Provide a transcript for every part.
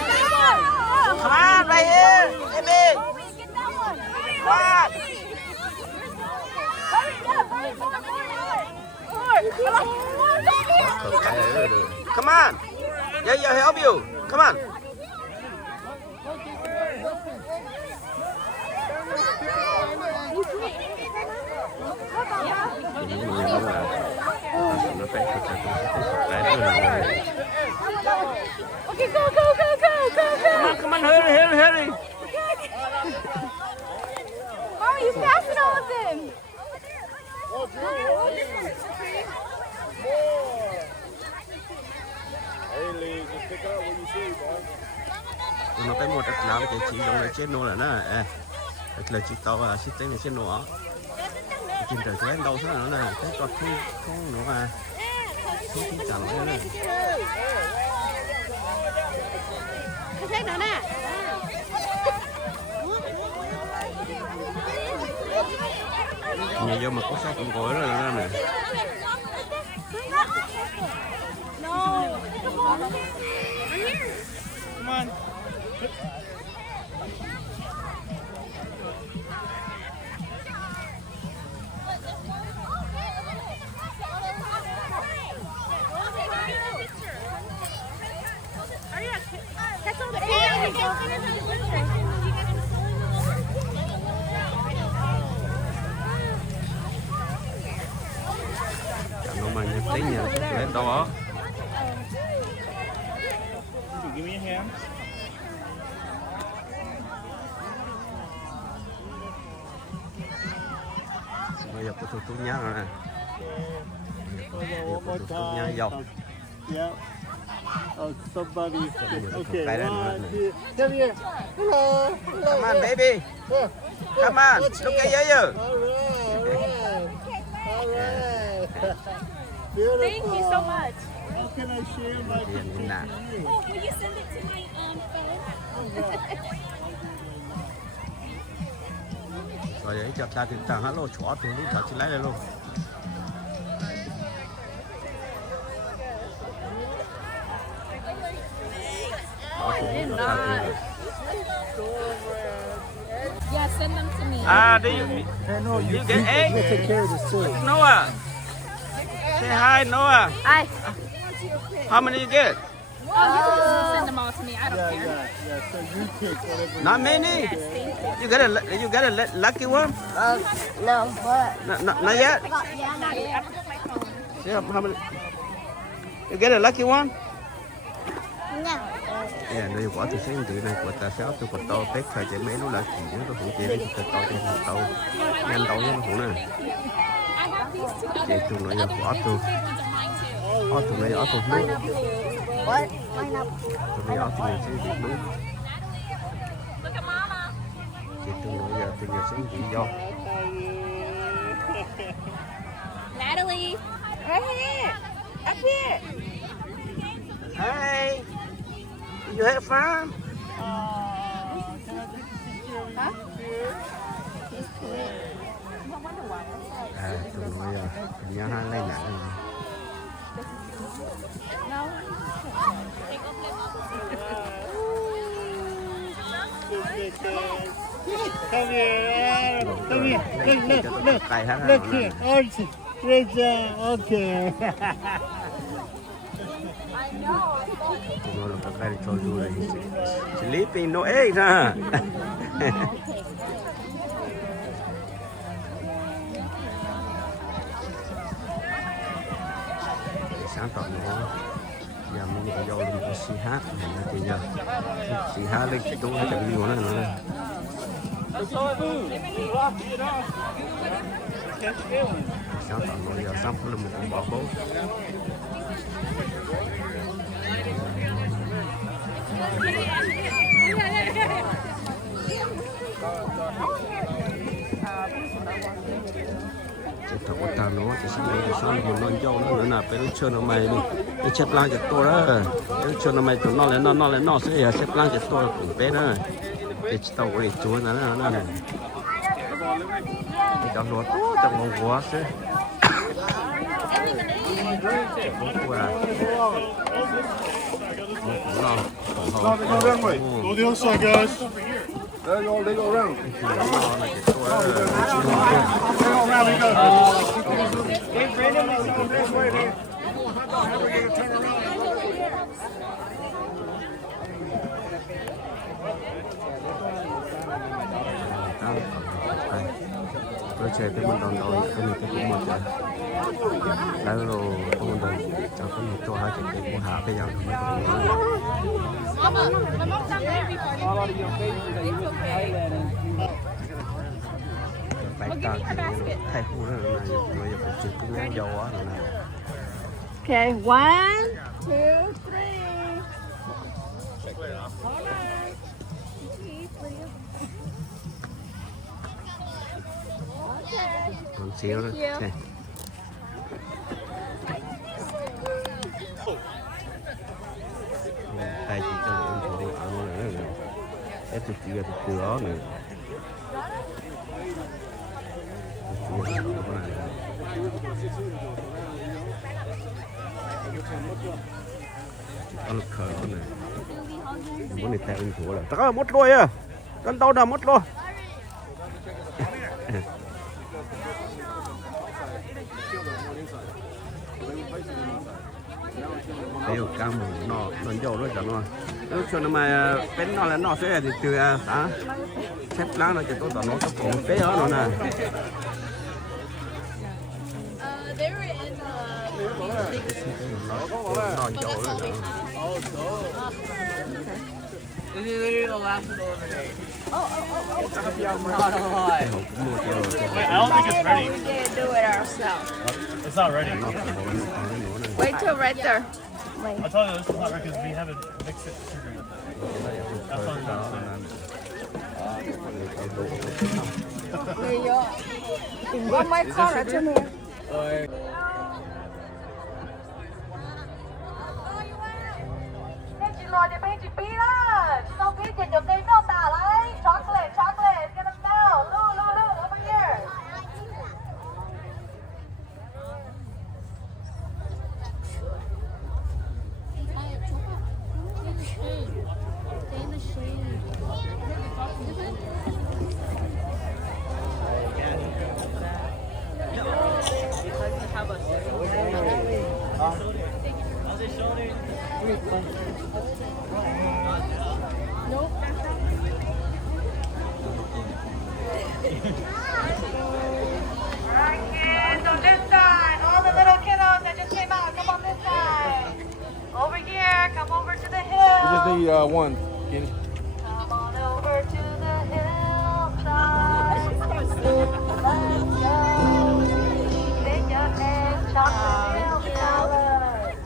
Come on, right here, baby. Come on. Come on. Yeah, I'll help you. Come on. Okay, go. Come on, hurry. Mom, you passing all of them. Nó cái một nào cái chỉ trong cái trên nô là nó là chỉ tàu à xích tên trên nô á trên trời cái đâu thế nó này cái con không nó à không chỉ chẳng thế này Thấy nữa nè. nhà vô mà có sao cũng gọi đó là này Come on. nó mà nhập tí nhà lên đó Give me a hand. bây giờ tôi nhá rồi nè tôi nhá dọc Yeah. Oh, somebody. Okay. Come One, two. Come here. Hello. Come on, baby. Come on. Look at you. All right. Beautiful. Thank you so much. How can I share my picture to you? Oh, will you send it to my phone? Rồi đấy cho ta thì tao hello chó tụi lúc thật chỉ lấy đây luôn. Yeah, send them to me. Do you No, you get egg? take care of this too. Noah. Say hi, Noah. Hi. How many you get? Oh, you can just send them all to me. I don't care. Yeah. So you pick whatever. Not many. You got a lucky one? No, what? Not yet. Yeah, Yeah, how many? You get a lucky one? no. Yeah, đây quả tôi xem từ này của ta sáu tôi còn to tết phải chạy mấy nó là chỉ nó cũng chỉ đấy tôi to trên to nhanh to nó cũng nè chị tôi nói là quả tôi này ở tôi nước What? Why not? tôi này ở tôi này xem được đúng chị tôi nói giờ tôi nhà xem gì do Natalie. Right here. Up here. Hey, you had fun? Tôi nói nhà hàng này nè. Come here. Come here. Look. Cày hết Look here. Archie. Great job. Okay. Tôi nói là các cái cho vui là sleeping no egg ha. Sáng tập nữa giờ mình có vô mình có xì hát này là thì giờ xì hát lên tôi hay chẳng nhiều nữa sáng tập nữa giờ xong là mình cũng bỏ bố thật quá ta nó chỉ xin lấy số một non dâu nữa là phải chơi nó mày đi cái chép lang chặt to đó cái chơi nó mày tụi nó lên nó sẽ chép lang chặt to cũng bé đó cái tàu này chúa nó này cái trong lúa trong lúa quá chứ 어디 갔어, guys? They go around. tôi chơi tới một đòn rồi cái này tôi cũng một chơi đã rồi không đòn cho cái một chỗ hai chuyện của hạ bây giờ không phải còn nữa Mama, my mom's not there before. phải ta thì thay khu đó là người phải chịu cái ngang dầu á là Okay, 1, 2, 3. còn xíu nữa okay. Tay chị cho ông chủ đi ăn nữa em tụi chị được từ đó nữa ăn khờ này muốn này tay ông chủ là tất cả mất rồi à con tao đã mất rồi đây là cam nó dầu rồi chẳng nó lúc cho nó mà bên nó là nó sẽ thì từ xã xếp lá nó cho tôi tao nó có cổ bé ở nó nè They were in nó dầu rồi This is literally the last one over there. Wait, I don't think it's ready. We didn't do it ourselves. It's not ready. Wait till right there. I told you this is not ready because we haven't mixed it sugar yet. That's what I'm One more color to me. Rồi thì bên chị Pi đó. Sau khi chị được cái miêu tả lấy chocolate, get them down. Look, over here. Alright, kids, on this side. All the little kiddos that just came out, come on this side. Over here, come over to the hill. We just need one. Come on over to the hillside. Let's go. Take your hand, chocolate milk color.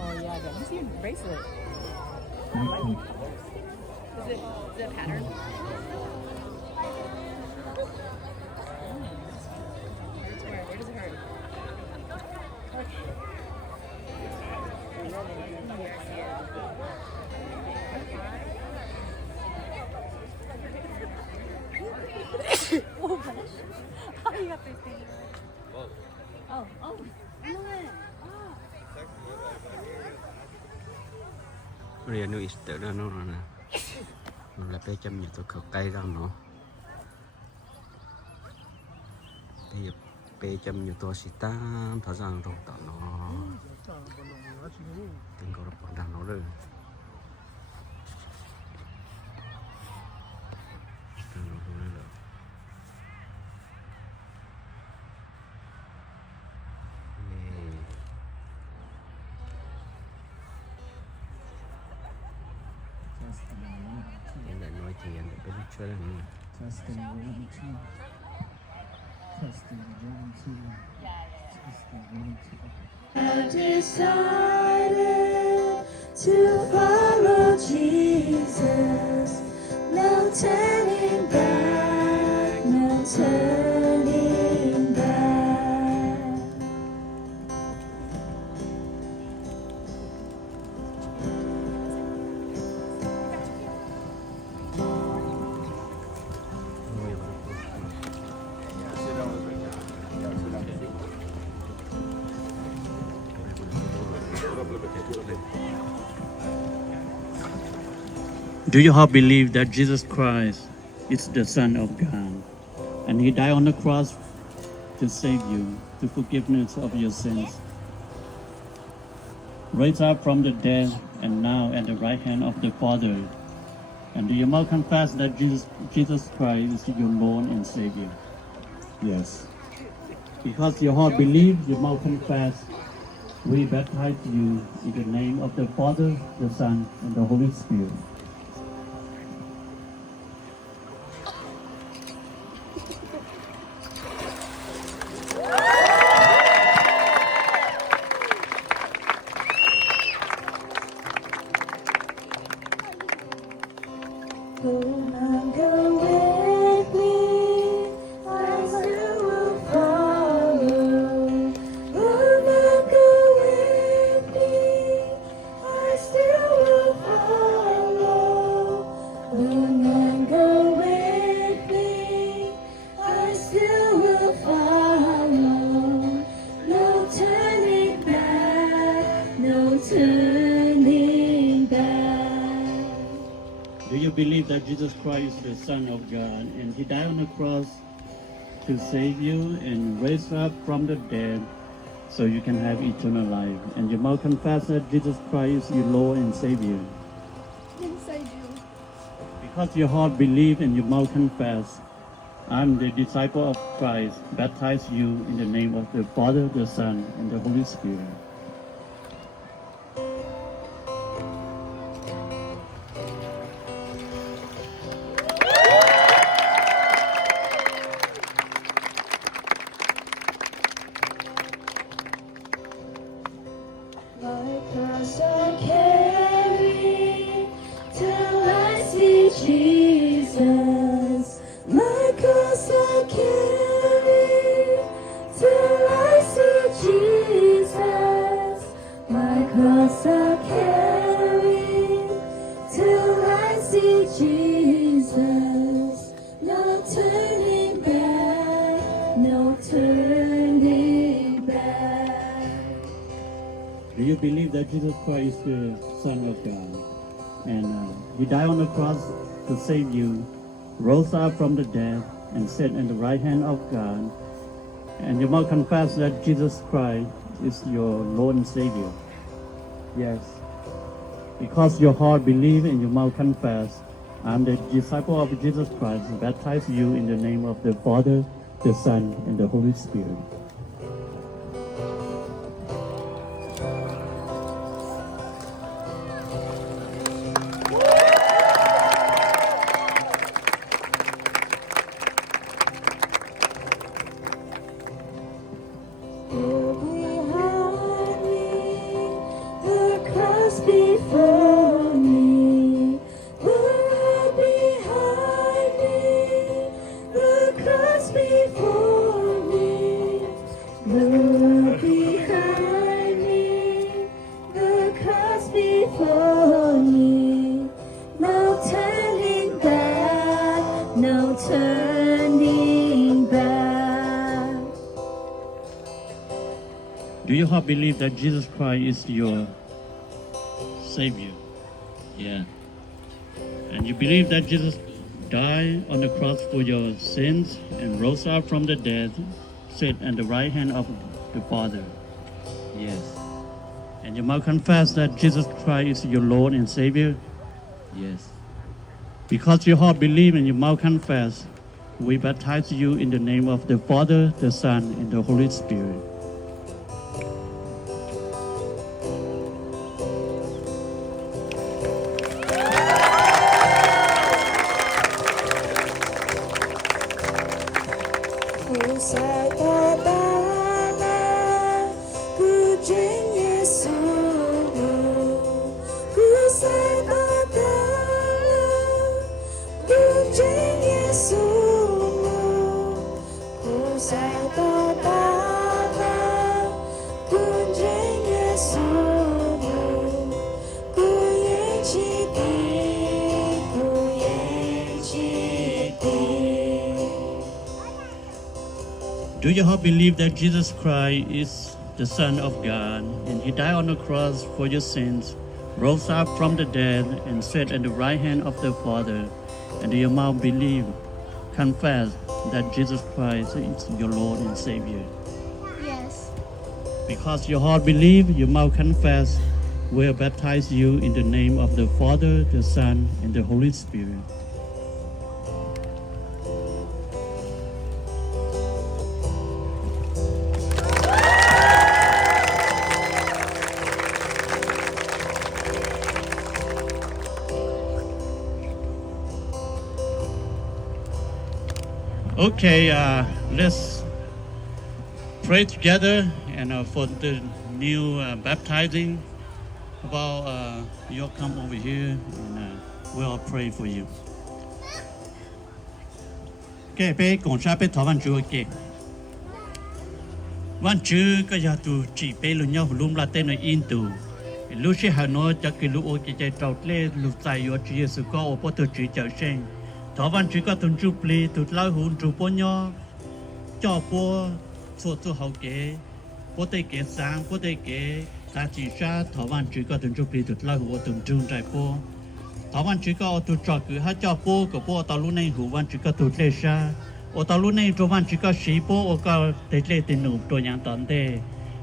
Oh yeah, that must be a bracelet. Is it a pattern? Where does it hurt? bây giờ nó ít tự ra nó rồi nè nó là bé chăm nhiều tôi khờ cây ra nó bây giờ bé chăm nhiều tôi xịt tan thời gian rồi tạo nó từng có bọn đàn nó rồi em lại nói thì em phải biết chơi này Testing 1, 2. Testing 1, 2. Testing 1, 2. I've decided to follow Jesus, no turning back. turning back. Do you all believe that Jesus Christ is the Son of God and He died on the cross to save you, to forgiveness of your sins? Raised up from the dead and now at the right hand of the Father. And do you all confess that Jesus Christ is your Lord and Savior? Yes. Because your heart believes, your mouth confess, we baptize you in the name of the Father, the Son, and the Holy Spirit. No longer with me, I still will follow. No longer with me, I still will follow. No longer with me, I still will follow. No turning back, no turning back. Do you believe that Jesus Christ is the Son of God and He died on the cross to save you and raised up from the dead so you can have eternal life? And your mouth confess that Jesus Christ is your Lord and Savior? Yes, I do. Because your heart believe and your mouth confess, I'm the disciple of Christ, baptize you in the name of the Father, the Son, and the Holy Spirit. My cross I carry till I see Jesus. My cross I carry till I see Jesus. My cross I carry till I see Jesus. No turning back, no turning back. Do you believe that Jesus Christ is the Son of God? And He died on the cross to save you, rose up from the dead, and sat in the right hand of God. And you must confess that Jesus Christ is your Lord and Savior. Yes. Because your heart believe and your mouth confess, I'm the disciple of Jesus Christ, baptize you in the name of the Father, the Son, and the Holy Spirit. Still behind me, the cross before me. Look behind me, the cross before me. Look behind me, the cross before me. No turning back, no turning back. Do you all believe that Jesus Christ is your Savior? Yeah. And you believe that Jesus died on the cross for your sins and rose up from the dead, sit at the right hand of the Father? Yes. And you must confess that Jesus Christ is your Lord and Savior? Yes. Because your heart believe and your mouth confess, we baptize you in the name of the Father, the Son, and the Holy Spirit. Kusadalah kujen Yesumu, kusadalah kujen Yesumu, sẽ to ta cuốn trên Giêsu cuốn chi ti cuốn chi ti. Do you all believe that Jesus Christ is the Son of God and He died on the cross for your sins, rose up from the dead, and sat at the right hand of the Father? And do your mouth believe, confess that Jesus Christ is your Lord and Savior? Yes. Because your heart believe, your mouth confess, will baptize you in the name of the Father, the Son, and the Holy Spirit. Okay, let's pray together and for the new baptizing. About you'll come over here and we'll pray for you. Okay, bé cùng sa bé thọ văn chúa kê. Văn chúa cái giờ tu chỉ bé luôn nhau luôn là tên là in tu. Lúc sẽ hà nội cho cái lúc ô cái chạy trâu lên lúc tại yo Chúa Giêsu có ô bố tu chỉ chở sen. Thọ văn chúa có tuân chụp li tu lao hồn chụp bố nhau cho bố số tu hậu kế bố tây kế sáng bố tây kế ta chỉ ra thọ văn chúa có tuân chụp li tu lao hồn tuân trung trái bố. Thọ văn chúa có tu trò cứ hát cho bố của bố tao lúc này hữu văn chúa có tu lê sa. Ô tao lúc này cho văn chúa có sĩ bố ô có để lê tình nụ đồ nhàng tận đề.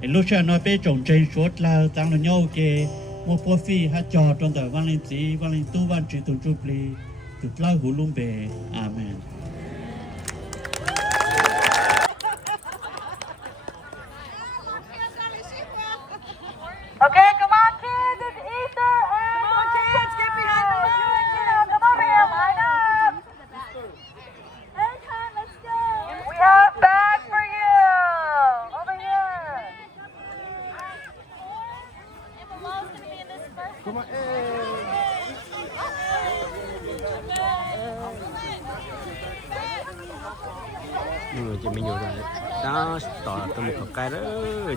Lúc sau nói bé trồng trên suốt là tăng là nhau kê một bố phi hát cho trong tờ văn lên sĩ văn lên tu văn chúa tuân chụp li tu lao hữu luôn về. Amen. Okay, come on, kids. It's Easter. And come on, kids. Get behind the line. Come over here. Line up. Anytime, let's go. We have bags for you. Over here. Emma's gonna be in this first. Come on, nhưng mà chỉ mình nhiều rồi đó tỏ từ một cái đó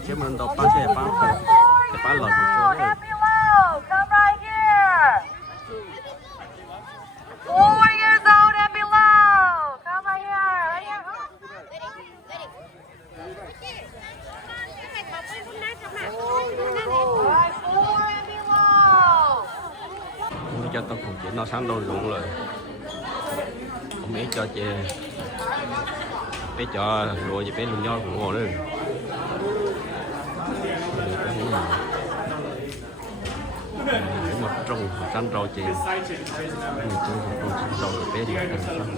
chứ mình đâu bán xe bán lời một chỗ đấy. And below. Come right here. 4 years old and below. Come right here. Right here. Right, 4 and below. Tôi cho tôi cũng chỉ nó sáng đôi luôn rồi không biết cho chị bé cho rồi bé luôn nhau cũng ngồi đấy một trong sáng rau chị một trong sáng rau bé đi ăn sáng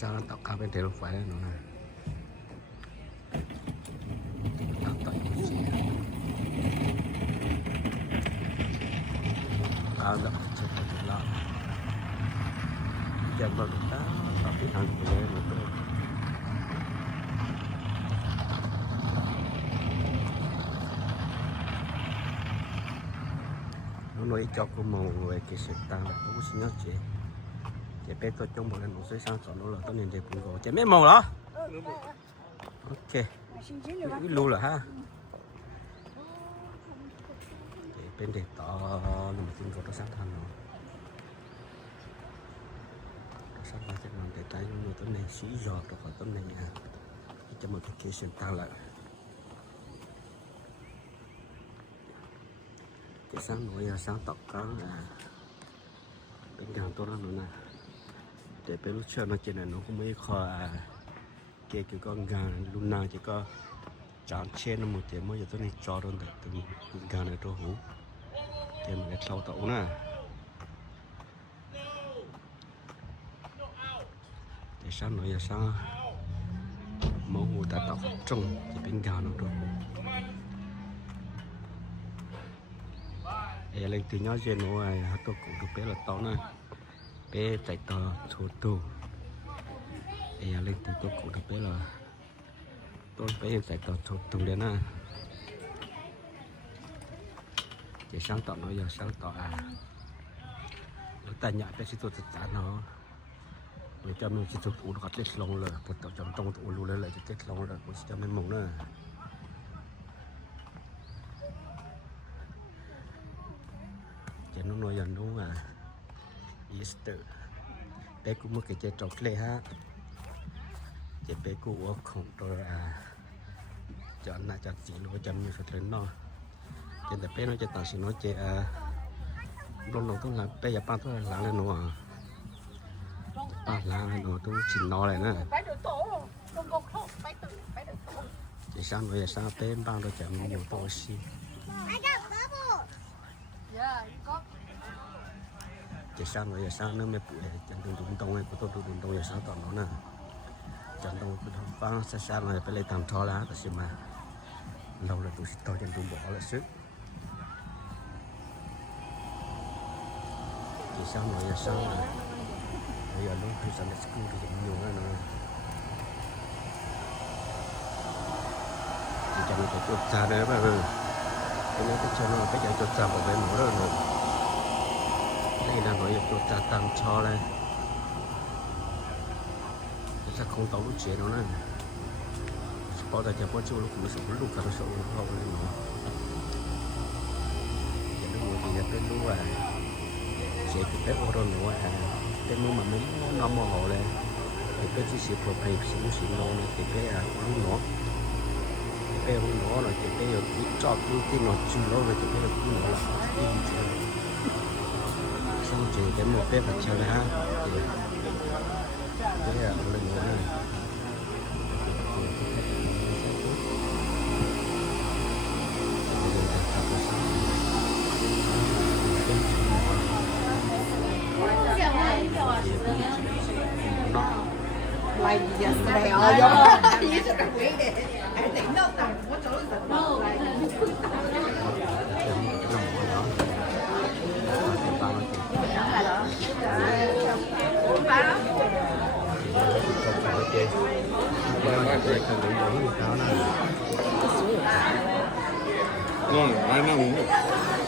sao nó tóc cao bên đây không phải nữa nè tóc tóc gì cao đậm chết thật lắm chân vào được đó tóc bị ăn của em một đôi nó nói cho cô mong về cái sự tăng cũng xin nhớ chị bé có trong một lần một số sang chọn nó là tất nhiên chị cũng có chị mấy màu đó ok cái lưu là ha thì bên đây to là một tin có sáng thành rồi sáng ra cho nên để tay người tối này xí giọt được khỏi tối này nha cho một cái sự tăng lại cái sáng nổi là sáng tóc cá bên càng tôi nữa nè để bé lúc trước nó trên này nó cũng mấy kho cái con gà Luna chỉ có chán trên nó một tiếng mới giờ tôi này cho luôn được từng gà này cho hú thì mình lại sau tẩu nè chỉ sáng nói giờ sáng mẫu hồ ta tao trông chỉ bên gà nó rồi để lên từ nhỏ giờ nó hát tôi cũng được bé là to nè bé chạy to số tu để lên từ tôi cũng được bé là tôi bé chạy to số tu đấy nè chỉ sáng tỏ nó giờ sáng tỏ ta nhặt cái gì tôi trả nó rồi cho mình chỉ chụp ủ nó tết long rồi một tàu trong trong ủ luôn lên lại chỉ tết long rồi cũng cho mình mong nữa chỉ nó nói rằng đúng là Easter bé cũng một cái chơi trò lệ ha chỉ bé cũng uống không rồi chọn là chọn gì nó cho mình phải đến nó trên tập bé nó cho tao xin nó chơi lúc nào tôi làm bây giờ ban tôi làm lên nó làm lên nó tôi xin nó này nè chỉ sáng rồi sáng tên ban tôi chọn nhiều tôi xí chỉ sáng rồi sáng nó mới bụi chân tôi đụng tông ấy của tôi đụng tông giờ sáng toàn nó nè chân tôi cứ thằng ban sáng rồi phải lấy tầm thò lá tại sao mà lâu rồi tôi chân tôi bỏ lại sức chỉ sáng rồi sáng rồi bây giờ lúc tôi sang school thì cũng nhiều nữa thì cho mình phải chốt xa đấy mà cái này cái cho nó cái giờ chốt xa vào bên nó rồi đây là nói chốt xa tăng cho đây sẽ không tao lúc chế nó này bao giờ chẳng có chỗ lúc nó sống lúc cả nó sống không lên nó giờ nó ngồi thì giờ tới lúc sẽ cái tết ô rồi nữa cái mà mình nó mò hồ lên thì cái chỉ sử dụng phải sử dụng nó thì cái lúc nó cái lúc nó là cái cái cho cái nó chịu nó rồi cái lúc nó là xong chỉ cái một cái phải chơi ha thì cái là lên nữa này Like yesterday, all y'all. You should have waited. I think no time. What's all the no? Ngon, ai ngon.